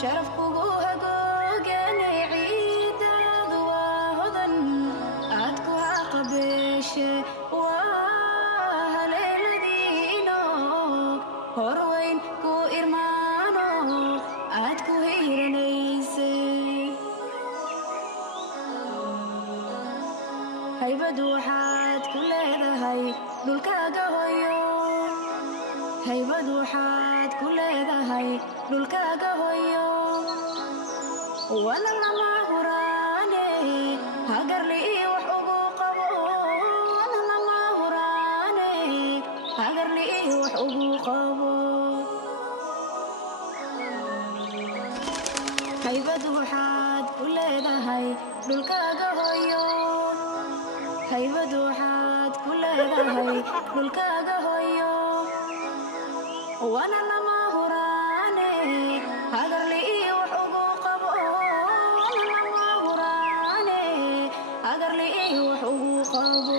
sharafku hagooganay ciidaadu waa hodan aad ku aqbashe waa haleeladiino horweyn ku irmaano aad ku hiranayse haybadu waxaad ku leedahay dhulkaaga hooyo haybadu waxaad ku leedahay dhulkaaga hooyo wala lama huraane hagarli wax ugu qabo wala lama huraane hagarli wax ugu qabo haybadu waxaad ku leedahay dhulkaaga hooyo haybadu waxaad ku leedahay dhulkaaga hooyo wana lama huraane hagarli wax ugu qabo wana lama huraane hagarli wax ugu qabo